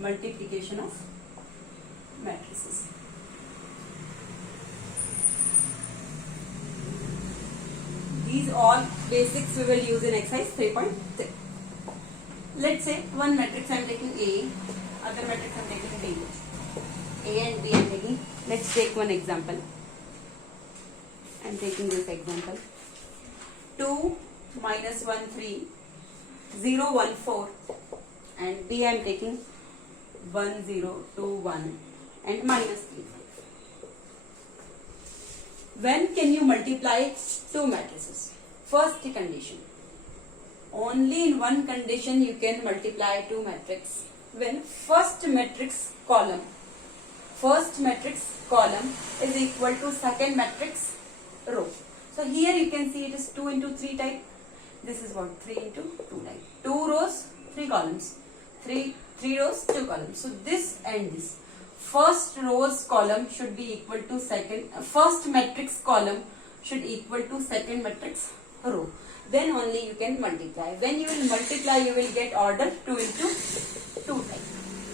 multiplication of matrices. These all basics we will use in exercise 3.3. Let's say one matrix I am taking A, other matrix I am taking B. A and B I am taking. Let's take one example. I am taking this example. 2 minus 1 3, 0 1 4, and B I am taking 1 0 2 1 and minus 3 5. When can you multiply two matrices? First condition. Only in one condition you can multiply two matrices. When first matrix column is equal to second matrix row. So here you can see it is 2 into 3 type. This is what 3 into 2 type. 2 rows, 3 columns. 3 rows, 2 columns. So this and this. First rows column should be equal to first matrix column should equal to second matrix row. Then only you can multiply. When you will multiply, you will get order 2 into 2 type.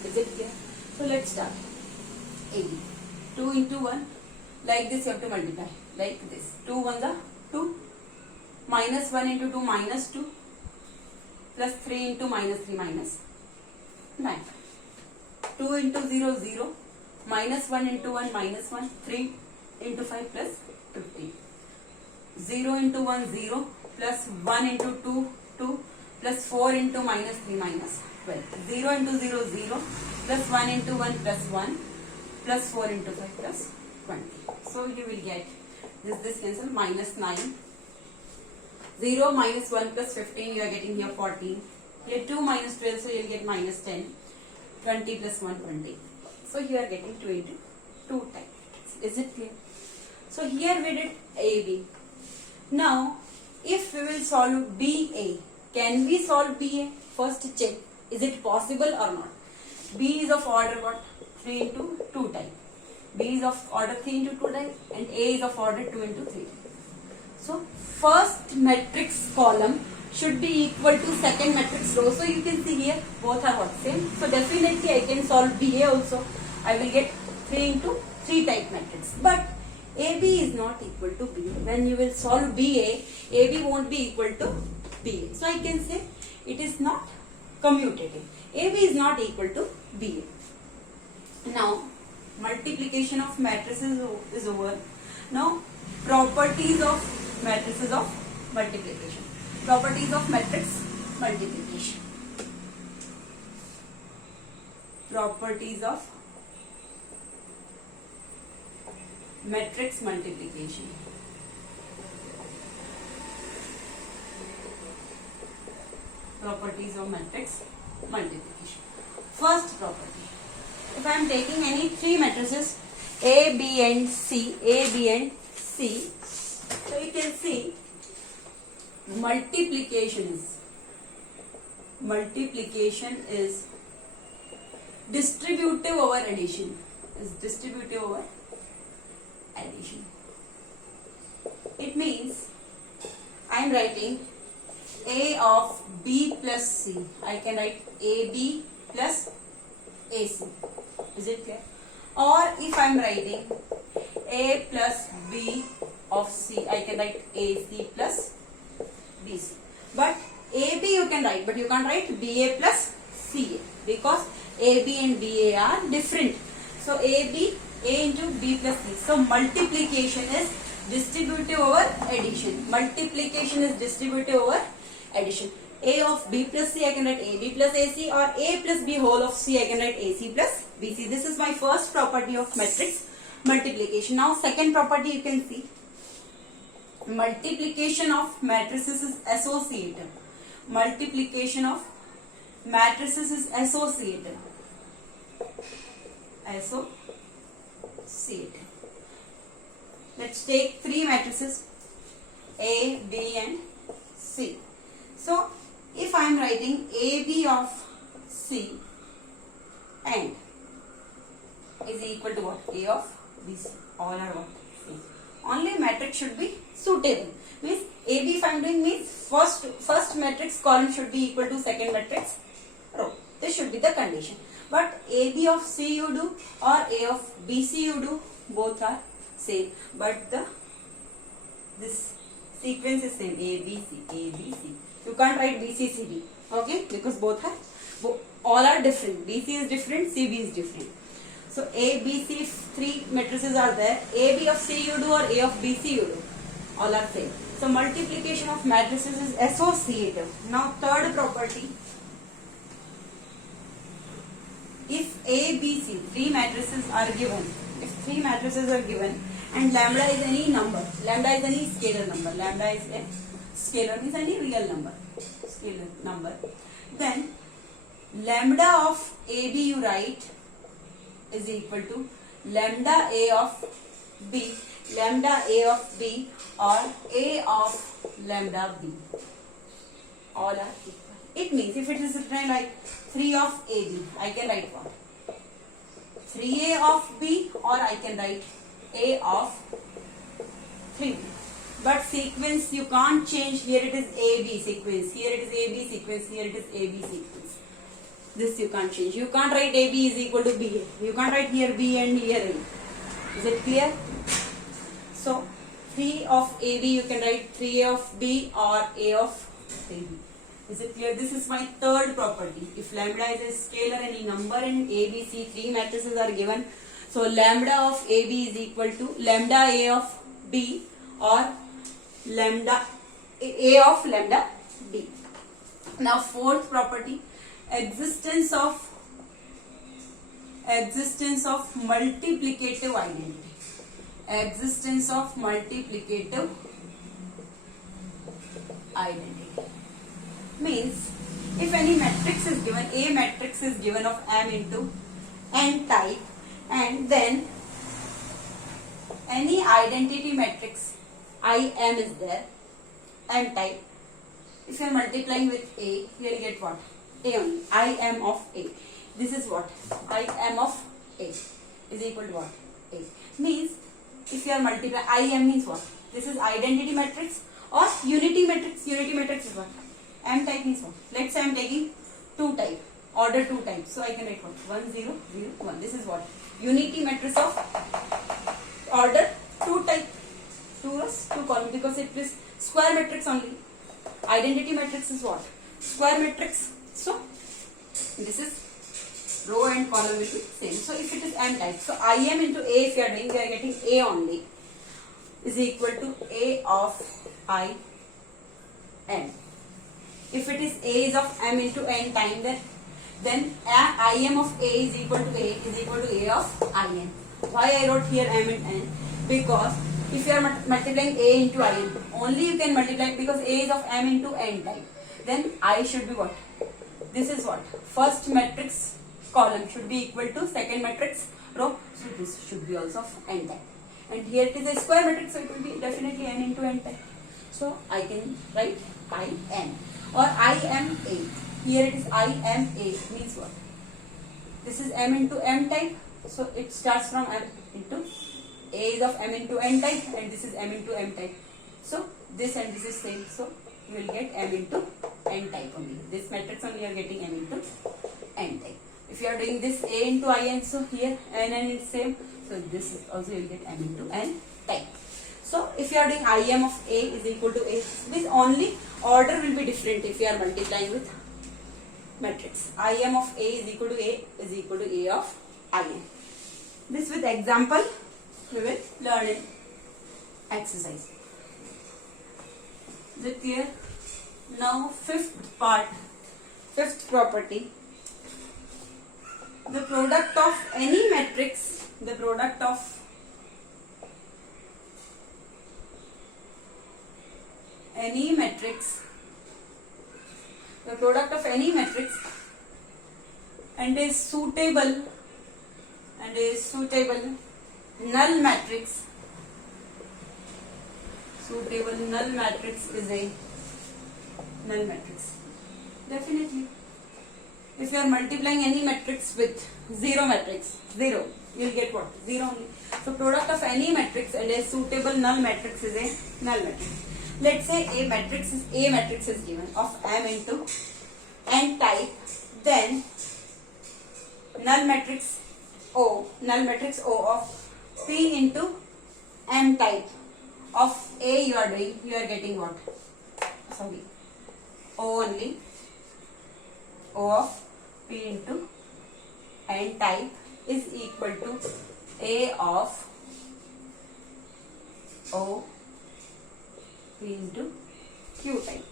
Is it clear? So let's start. AB. 2 into 1. Like this you have to multiply. Like this. 2 1s are 2. Minus 1 into 2 minus 2. Plus 3 into minus 3 minus 9. 2 into 0 0. Minus 1 into 1 minus 1. 3 into 5 plus 15. 0 into 1 0. Plus 1 into 2 2. Plus 4 into minus 3 minus 12. 0 into 0 0. Plus 1 into 1 plus 1. Plus 4 into 5 plus 20. So you will get this cancel minus 9. 0 minus 1 plus 15 you are getting here 14. Here 2 minus 12 so you will get minus 10. 20 plus 1 20. So you are getting 2 into 2 type. Is it clear? So here we did AB. Now if we will solve BA, can we solve BA? First check, is it possible or not? B is of order what? 3 into 2 type. B is of order 3 into 2 type and A is of order 2 into 3 type. So first matrix column should be equal to second matrix row. So you can see here both are what? Same. So definitely I can solve BA also. I will get 3 into 3 type matrix. But AB is not equal to BA. When you will solve BA, AB won't be equal to BA. So I can say it is not commutative. AB is not equal to BA. Now multiplication of matrices is over. Now properties of matrices of multiplication. Properties of matrix multiplication. Properties of matrix multiplication. Properties of matrix multiplication. First property. If I am taking any three matrices A, B and C, A, B and C, so you can see multiplication is distributive over addition. It means I am writing A of B plus C. I can write AB plus AC. Is it clear? Or if I am writing A plus B of C, I can write AC plus BC. But AB you can write, but you can't write BA plus CA because AB and BA are different. So A into B plus C. So multiplication is distributive over addition. Multiplication is distributive over addition. A of B plus C I can write AB plus AC, or A plus B whole of C I can write AC plus BC. This is my first property of matrix multiplication. Now second property you can see. Multiplication of matrices is associative. Multiplication of matrices is associative. Let's take three matrices A, B and C. So if I am writing AB of C and is equal to what? A of BC. All are what? C. Only matrix should be suitable. Means AB if I am doing means first matrix column should be equal to second matrix row. This should be the condition. but AB of C you do or A of BC you do, both are same, but this sequence is same, ABC. You can't write BCCD, okay, because all are different. BC is different, CB is different. So A, B, C, three matrices are there. AB of C you do or A of BC you do, all are same. So multiplication of matrices is associative. Now third property, if A, B, C, three matrices are given, and lambda is any number, lambda is any scalar number, lambda is a scalar, means any real number, then lambda of AB you write is equal to lambda A of B, or A of lambda B, all are equal. It means if it is written like 3 of AB, I can write what? 3A of B, or I can write A of 3B. But sequence you can't change. Here it is AB sequence, here it is AB sequence, here it is AB sequence. This you can't change. You can't write AB is equal to BA. You can't write here B and here A. Is it clear? So 3 of AB you can write 3A of B or A of 3B. Is it clear? This is my third property. If lambda is a scalar, any number, and A, B, C, three matrices are given, so lambda of AB is equal to lambda A of B or lambda A of lambda B. Now fourth property, existence of multiplicative identity. Existence of multiplicative identity means if any matrix is given, A matrix is given of M into N type, and then any identity matrix IM is there, M type. If you are multiplying with A, here you get what? A only. IM of A. This is what? IM of A is equal to what? A. Means if you are multiplying, IM means what? This is identity matrix or unity matrix. Unity matrix is what? M type means what? Let's say I am taking 2 type, order 2 type. So I can write what? 1, 0, 0, 1. This is what? Unity matrix of order 2 type. 2 rows, 2 columns, because it is square matrix only. Identity matrix is what? Square matrix. So this is row and column will be same. So if it is M type, so IM into A, if you are doing, we are getting A only, is equal to A of IM. If it is A is of M into N time, then IM of A is equal to A of IN. Why I wrote here M and N? Because if you are multiplying A into IN, only you can multiply, because A is of M into N type. Then I should be what? This is what? First matrix column should be equal to second matrix row. So this should be also of N type. And here it is a square matrix, so it will be definitely N into N type. So I can write IN. Or IMA. Here it is IMA means what? This is M into M type. So it starts from M into A is of M into N type, and this is M into M type. So this and this is same. So you will get M into N type only. This matrix only you are getting M into N type. If you are doing this A into IN, so here NN is same. So this is also you will get M into N type. So if you are doing IM of A is equal to A, this only order will be different if you are multiplying with matrix. IM of A is equal to A of IN. This with example we will learn in exercise. Is it clear? Now fifth property. The product of any matrix, the product of any matrix and a suitable null matrix. Suitable null matrix is a null matrix. Definitely. If you are multiplying any matrix with zero matrix, zero, you will get what? Zero only. So product of any matrix and a suitable null matrix is a null matrix. Let's say A matrix is given of M into N type, then null matrix O of P into M type of A you are doing, you are getting what? Sorry, O only. O of P into N type is equal to A of O P into Q type.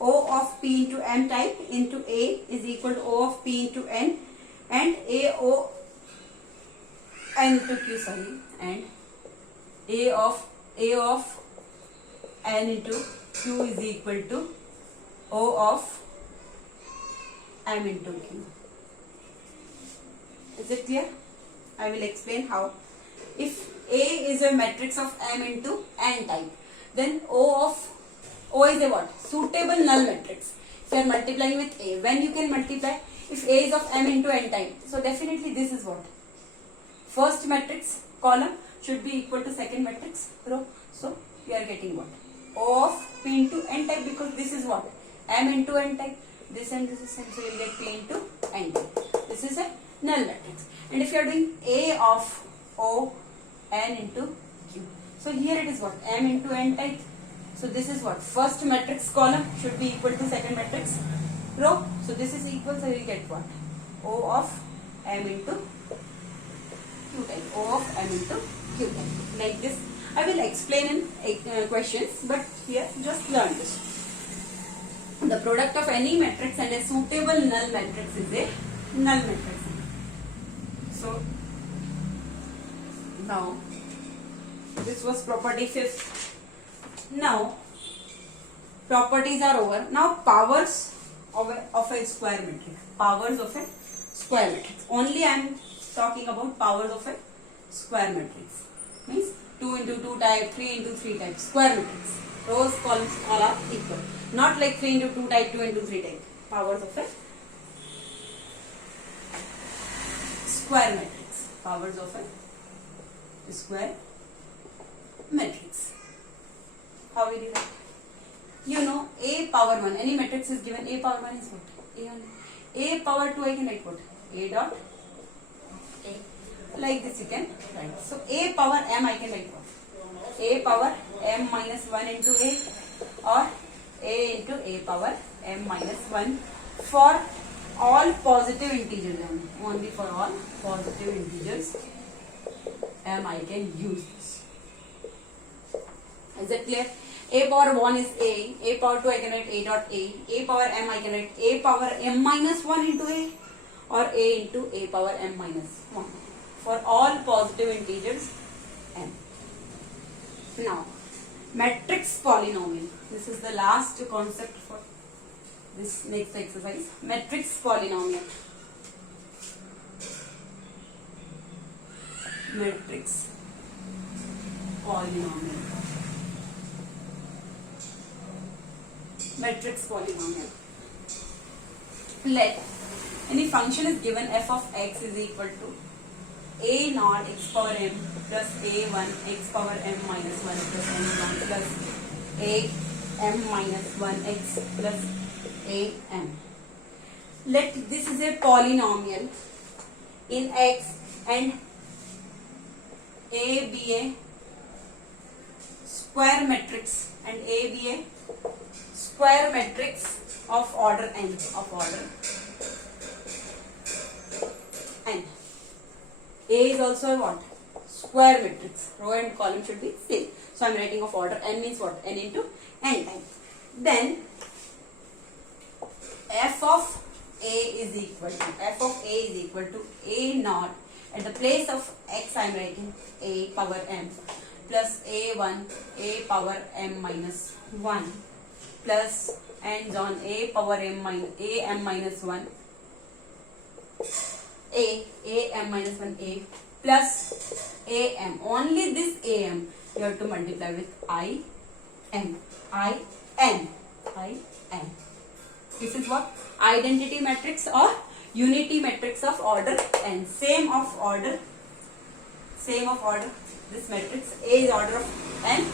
O of P into M type into A is equal to O of P into N, and A O N into Q, sorry, and A of N into Q is equal to O of M into Q. Is it clear? I will explain how. If A is a matrix of M into N type, then O is a what? Suitable null matrix. If you are multiplying with A, when you can multiply? If A is of M into N type, so definitely this is what? First matrix column should be equal to second matrix row. So we are getting what? O of P into N type, because this is what? M into N type. This and this is, so you will get P into N type. This is a null matrix. And if you are doing A of O N into Q, so here it is what? M into N type. So this is what? First matrix column should be equal to second matrix row. So this is equal, so you will get what? O of M into Q type. O of M into Q type. Like this. I will explain in questions, but here just learn this. The product of any matrix and a suitable null matrix is a null matrix. So now this was property 5th. Now properties are over. Now powers of a square matrix. Powers of a square matrix. Only I am talking about powers of a square matrix. Means 2 into 2 type, 3 into 3 type, square matrix. Rows, columns all are equal. Not like 3 into 2 type, 2 into 3 type. Powers of a square matrix. Powers of a square matrix. How will you write? You know, A power 1. Any matrix is given. A power 1 is what? A1. A power 2 I can write what? A dot A. Like this you can write. So A power M I can write what? A power M minus 1 into A, or A into A power M minus 1 for all positive integers. Only for all positive integers M I can use this. Is it clear? A power 1 is A power 2 I can write A dot A power M I can write A power M minus 1 into A, or A into A power M minus 1 for all positive integers M. Now, matrix polynomial. This is the last concept for this next exercise. Matrix polynomial. Matrix polynomial. Matrix polynomial. Let any function is given f of x is equal to a naught x power m plus a1 x power m minus 1 plus n1 plus a m minus 1 x plus a m. Let this is a polynomial in x and a be a square matrix and a be a square matrix of order n, n. A is also a what? Square matrix. Row and column should be same. So I am writing of order n means what? N into n times. Then f of a is equal to a naught. At the place of x I am writing a power m plus a1 a power m minus 1 plus ends on a power m minus 1 a m minus 1 a plus a m. Only this a m you have to multiply with I n. This is what? Identity matrix or unity matrix of order n. Same of order. This matrix A is order of n,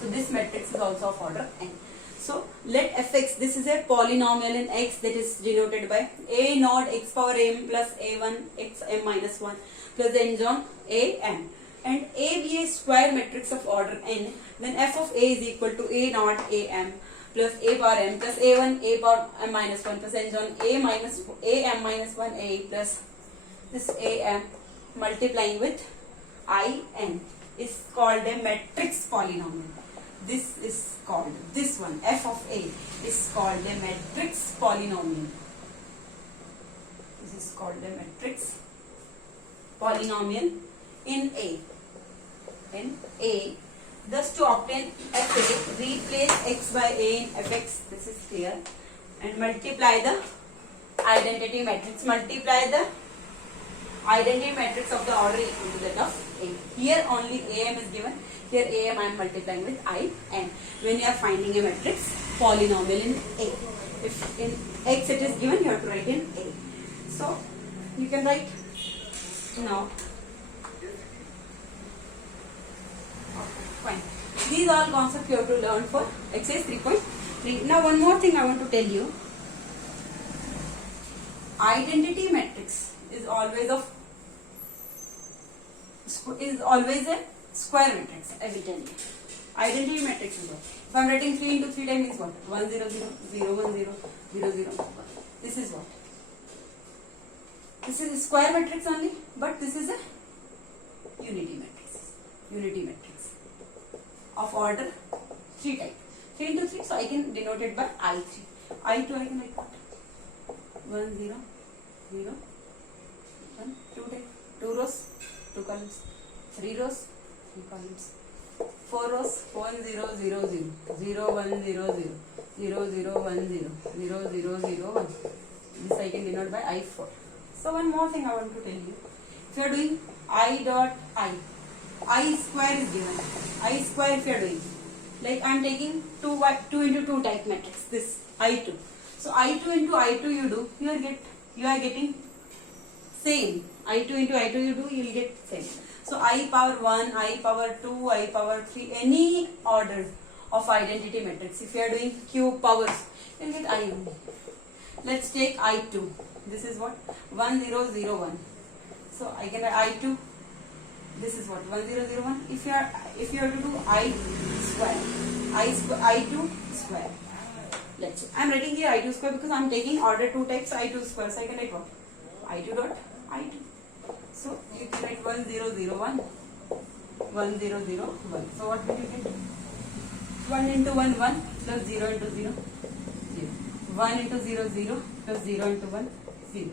so this matrix is also of order n. So let fx, this is a polynomial in x that is denoted by a naught x power m plus a1 x m minus 1 plus the ends on a m, and a be a square matrix of order n, then f of a is equal to a naught a m plus a power m plus a1 a power m minus 1 plus ends on a minus a m minus 1 a plus this a m multiplying with I n is called a matrix polynomial. This is called, this one f of a is called a matrix polynomial. This is called a matrix polynomial in A. In A, thus to obtain fa, replace x by a in fx, this is clear, and multiply the identity matrix, multiply the identity matrix of the order equal to that of A. Here only am is given, here am I am multiplying with I n. When you are finding a matrix polynomial in A, if in x it is given, you have to write in A. So you can write now. Fine. These all concepts you have to learn for exercise 3.3. Now one more thing I want to tell you. Identity matrix is always a square matrix. I will tell you. Identity matrix is what? If I am writing 3 into 3 times means what? 1 0 0 0 1 0 0 0 1. This is what? This is a square matrix only, but this is a unity matrix. Unity matrix of order 3 type. 3 into 3, so I can denote it by I3. I2 I can write what? 1 0 0 1 2 type. 2 rows, 2 columns. 3 rows, 3 columns. 4 rows, 1 0 0 0 0 1 0 0 0 0 1 0 0 0 0 1. This I can denote by I4. So one more thing I want to tell you. If you are doing I dot I square is given. I square if you are doing, like I am taking 2 into 2 type matrix, this I2. So I2 into I2 you do, you are getting same. I2 into I2 you do, you will get same. So I power 1, I power 2, I power 3, any order of identity matrix. If you are doing cube powers, you will get I only. Let's take I2. This is what? 1 0 0 1. So I can write I2. This is what? 1 0 0 1. If you have to do I square, I2 square. Let's see. I am writing here I2 square because I am taking order 2 types I2 square. So I can write what? I2 dot I2. So you can write 1 0 0 1. 1 0 0 1. So what will you get? 1 into 1 1 plus 0 into 0 0. 1 into 0 0 plus 0 into 1 0.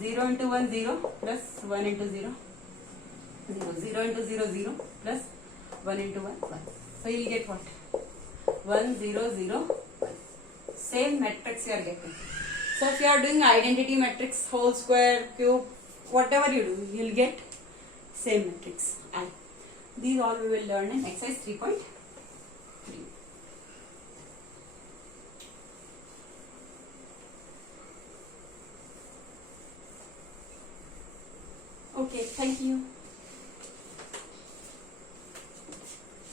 0 into 1 0 plus 1 into 0 0. 0 into 0 0 plus 1 into 1 1. So you will get what? 1 0 0 1. Same matrix you are getting. So if you are doing identity matrix, whole square, cube, whatever you do, you will get same matrix I. These all we will learn in exercise 3.3. Okay, thank you.